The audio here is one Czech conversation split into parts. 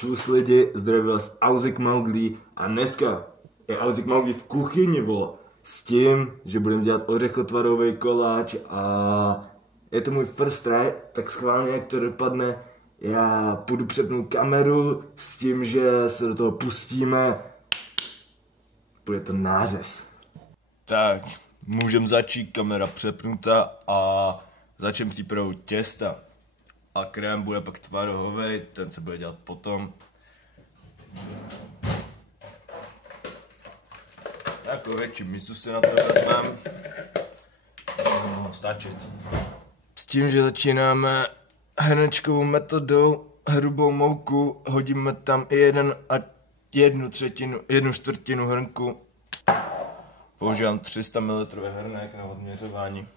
Čus lidi, zdravil vás Auzik Mowgli a dneska je Auzik Mowgli v kuchyni, vole. S tím, že budeme dělat ořechotvarový koláč a je to můj first try, tak schválně jak to dopadne, já půjdu přepnout kameru s tím, že se do toho pustíme. Bude to nářez. Tak, můžeme začít, kamera přepnutá a začneme přípravou těsta. A krém bude pak tvarohovej, ten se bude dělat potom. Jako větší misu se na to vezmeme. Stačit. S tím, že začínáme hrnečkovou metodou, hrubou mouku, hodíme tam i jednu čtvrtinu hrnku. Používám 300 ml hrnek na odměřování.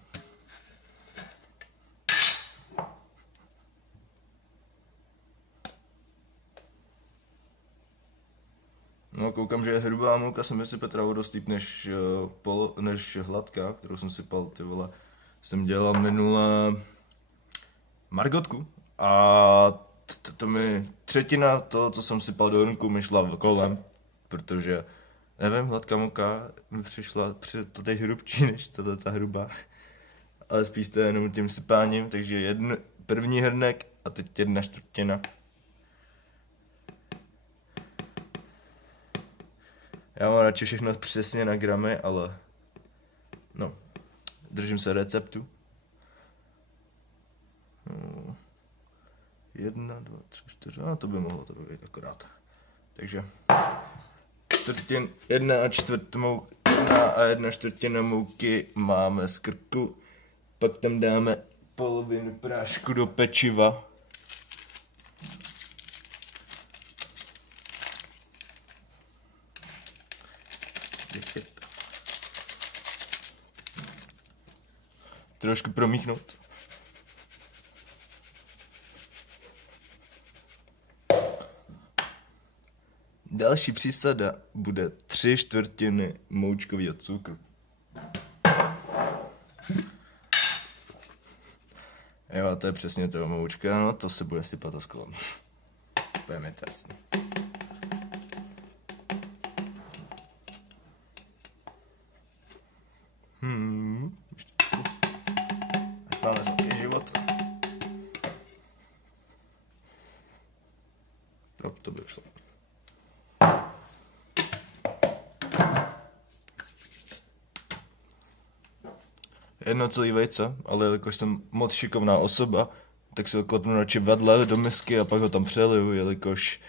No, koukám, že je hrubá mouka, jsem vysypal trávu dost líp než hladká, kterou jsem sypal, ty vole. Jsem dělal minule margotku a to mi třetina toho, co jsem sypal do hrnku, mi šla kolem, protože, nevím, hladká mouka mi přišla teď hrubčí než ta hrubá, ale spíš to je jenom tím sypáním, takže první hrnek a teď 1/4. Já mám radši všechno přesně na gramy, ale no, držím se receptu. 1, 2, 3, 4, a to by mohlo to být akorát. Takže 1,25 mouky máme z krku, pak tam dáme polovinu prášku do pečiva. Trošku promíchnout. Další přísada bude 3/4 moučkového cukru. Jo, a to je přesně to moučka, no to se bude sypat s kolem. Bude mi to jasný. Máme svůj život. No, to by šlo. Jedno celý vejce, ale jelikož jsem moc šikovná osoba, tak si ho klepnu radši vedle do misky a pak ho tam přeliju, jelikož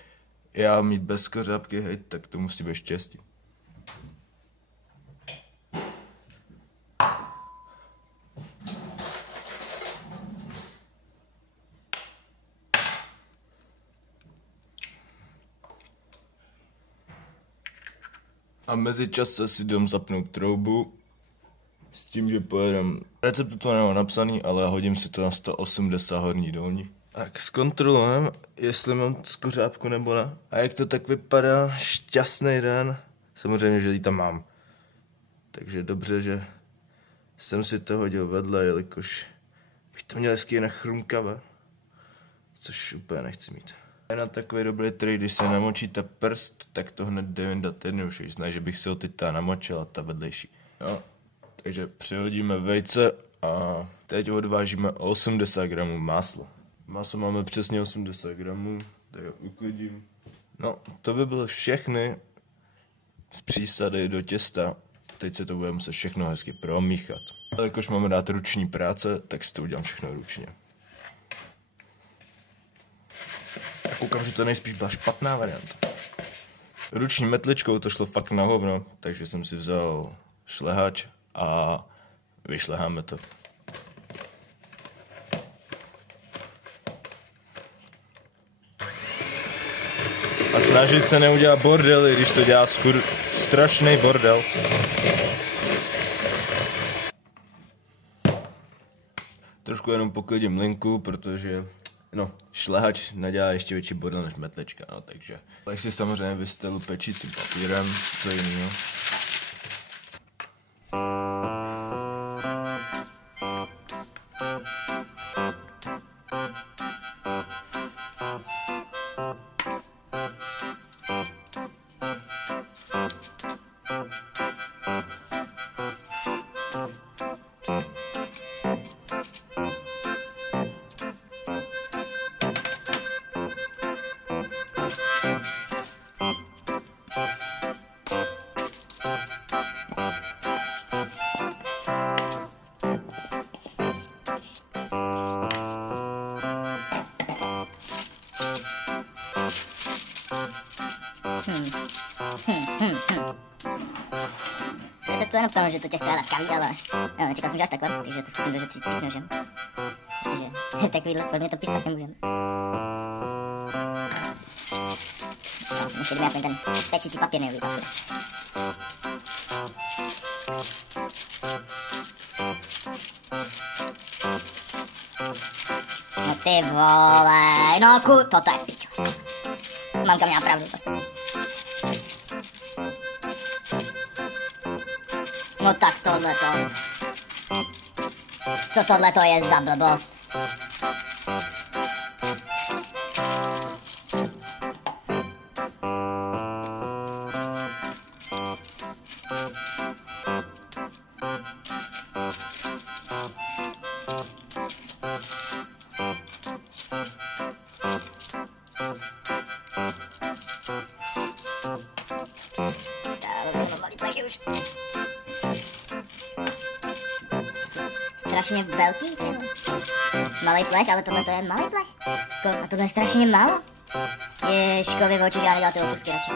já mít bez kořápky, hej, tak to musí být štěstí. A mezi čase si jdem zapnout troubu s tím, že pojedem. Receptu to nemám napsaný, ale hodím si to na 180 horní dolní. Tak zkontrolujeme, jestli mám skořápku nebo ne. A jak to tak vypadá, šťastný den. Samozřejmě, že ji tam mám. Takže dobře, že jsem si to hodil vedle, jelikož bych to měl hezky nachrumkavé. Což úplně nechci mít. Je na takový dobrý trik, když se namočíte prst, tak to hned jde vyndat jednodušeji, že bych si ho teď namočil a ta vedlejší. Jo. Takže přihodíme vejce a teď odvážíme 80 gramů másla. Másla máme přesně 80 gramů, tak ho uklidím. No, to by bylo všechny z přísady do těsta. Teď se to bude muset všechno hezky promíchat. A jakož máme dát ruční práce, tak si to udělám všechno ručně. A koukám, že to nejspíš byla špatná varianta. Ruční metličkou to šlo fakt na hovno, takže jsem si vzal šlehač a vyšleháme to. A snažit se neudělat bordel, i když to dělá strašný bordel. Trošku jenom poklidím linku, protože no, šlehač nadělá ještě větší bordel než metlička, no, takže. Tak si samozřejmě vystelu pečícím papírem, co jiného. Receptu je napsáno, že to těsto je lepkavý, ale jo, nečekal jsem, že až takhle, takže to zkusím dožet 30 nožem. Protože v takovýhle formě to pít fakt nemůžem. No, ještě jdeme aspoň ten pečící papír neulítat. No ty vole, no toto je pičo. Mamka měla pravdu, to jsem. No tak tohleto. Co tohleto je za blbost? Strašně velký, malý plech, ale tohle to je malý plech. A tohle je strašně málo. Ježkovi v oči, že já nedělal ty opusky radši.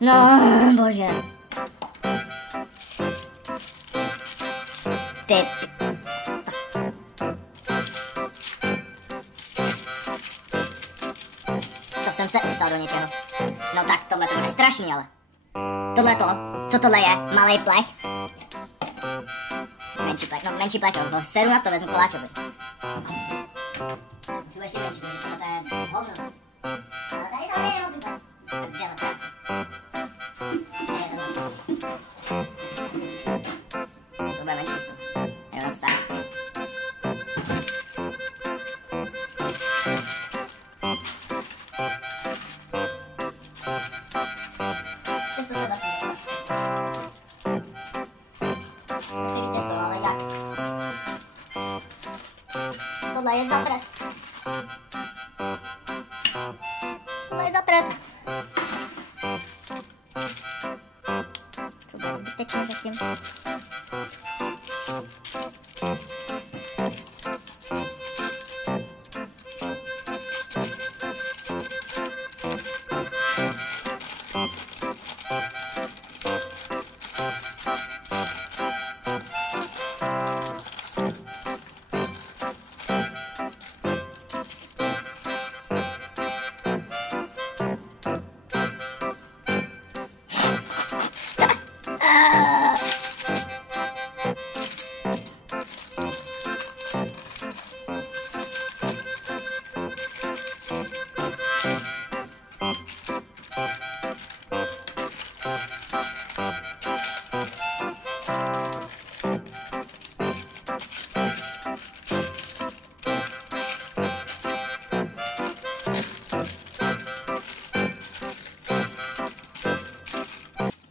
No, bože. Ty. To jsem se upsal do něčeho. No tak, tohle to je strašný, ale. Tohle to, co tohle je? Malý plech? Menší plech, no menší plech, jo, seru na to, vezmu koláčovi. Musím ještě menší, protože to je hovno. Ale tady to je jenom super. Tak dělat práci. To bude menší už to. Jenom to sám. Tohle je za trest. Tohle je za trest. To bude zbytečné zatím.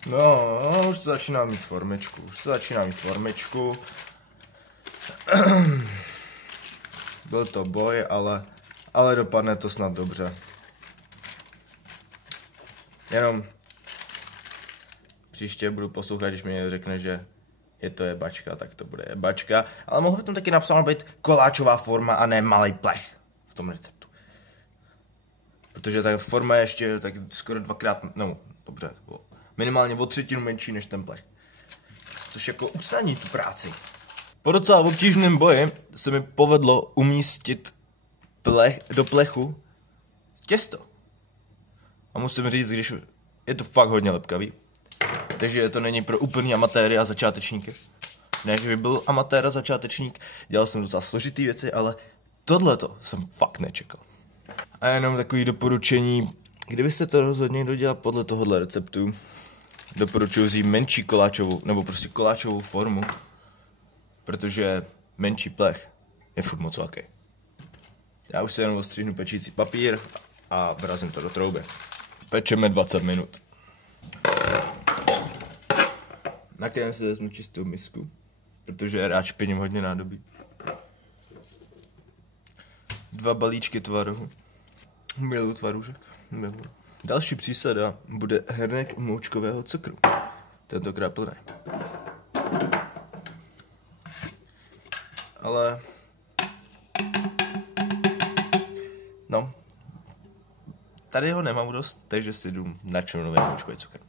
No, už to začíná mít formičku, Byl to boj, ale dopadne to snad dobře. Jenom příště budu poslouchat, když mi řekne, že je to jebačka, tak to bude jebačka. Ale mohl by tam taky napsáno být koláčová forma a ne malý plech v tom receptu. Protože ta forma je ještě tak skoro dvakrát, no dobře, minimálně o třetinu menší než ten plech. Což jako usnadní tu práci. Po docela obtížném boji se mi povedlo umístit do plechu těsto. A musím říct, když je to fakt hodně lepkavý. Takže to není pro úplný amatéry a začátečníky. Ne, že by byl amatér a začátečník, dělal jsem docela složitý věci, ale tohleto jsem fakt nečekal. A jenom takový doporučení, kdybyste to rozhodně někdo dělal podle tohohle receptu, doporučuji vzít menší koláčovou, nebo prostě koláčovou formu, protože menší plech je furt moc velký. Já už se jenom ostříhnu pečící papír a vrazím to do trouby. Pečeme 20 minut. Na kterém si vezmu čistou misku, protože rád špiním hodně nádobí. 2 balíčky tvarohu. Miluji tvarůžek. Miluji. Další přísada bude hrnek moučkového cukru. Tentokrát plný. Ale... no. Tady ho nemám dost, takže si jdu načnu nový moučkový cukr.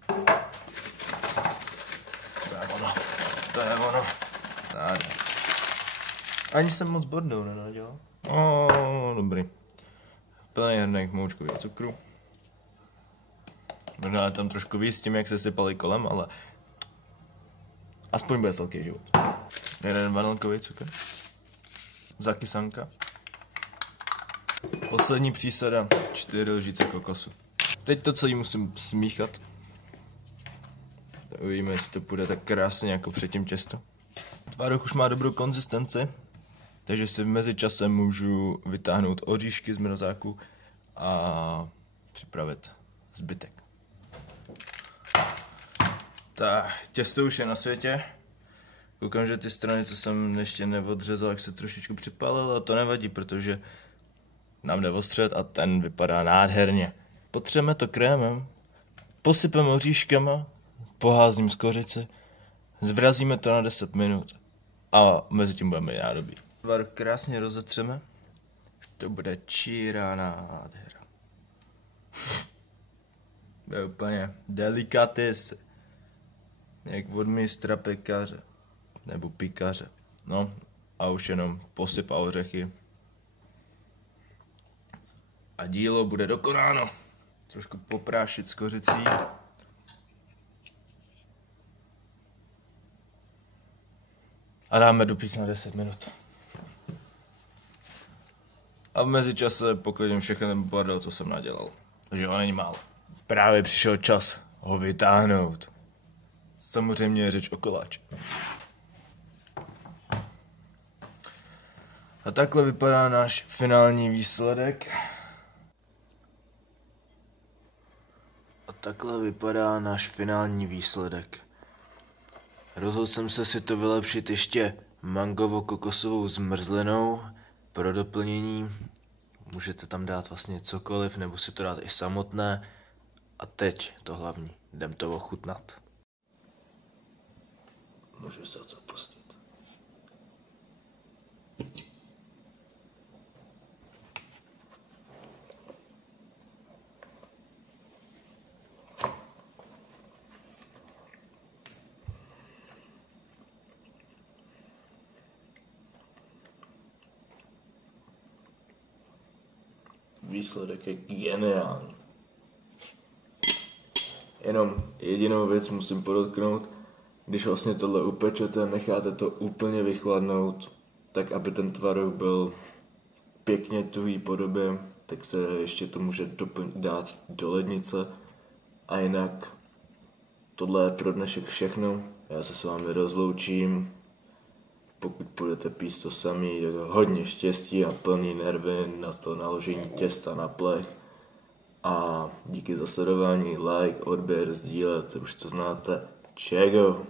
To je ono. Tady. Ani jsem moc bordou nenadělal. Dobrý. Plný hrnek moučkového cukru. Možná tam trošku víc s tím, jak se sypali kolem, ale aspoň bude sladký život. Jeden vanilkový cukr. Zakysanka. Poslední přísada, 4 lžice kokosu. Teď to celé musím smíchat. Tak uvidíme, jestli to půjde tak krásně jako předtím těsto. Tvároh už má dobrou konzistenci, takže si v mezičase můžu vytáhnout oříšky z mrazáku a připravit zbytek. Tak, těsto už je na světě. Koukám, že ty strany, co jsem ještě neodřezal, jak se trošičku připálil, ale to nevadí, protože nám jde ostřet a ten vypadá nádherně. Potřeme to krémem, posypeme oříškama, poházím z kořice, zvrazíme to na 10 minut a mezi tím budeme nádobí. Tvar krásně rozetřeme, to bude čírá nádhera. To je úplně delikates, jak od mistra pekaře, nebo pikaře. No a už jenom posyp a ořechy. A dílo bude dokonáno. Trošku poprášit s kořicí. A dáme dopít na 10 minut. A v mezičase poklidím všechny ten bordel, co jsem nadělal. Takže ho není málo. Právě přišel čas ho vytáhnout. Samozřejmě je řeč o koláči. A takhle vypadá náš finální výsledek. Rozhodl jsem se si to vylepšit ještě mangovo-kokosovou zmrzlinou pro doplnění. Můžete tam dát vlastně cokoliv, nebo si to dát i samotné. A teď to hlavní, jdem to ochutnat. Můžu se o to pustit. Výsledek je geniální. Jenom jedinou věc musím podotknout, když vlastně tohle upečete, necháte to úplně vychladnout, tak aby ten tvaroh byl pěkně tuhý podobě, tak se ještě to může dát do lednice. A jinak tohle je pro dnešek všechno. Já se s vámi rozloučím. Pokud budete píst to samý, tak hodně štěstí a plný nervy na to naložení těsta na plech. A díky za sledování, like, odběr, sdílet, už to znáte. Čego?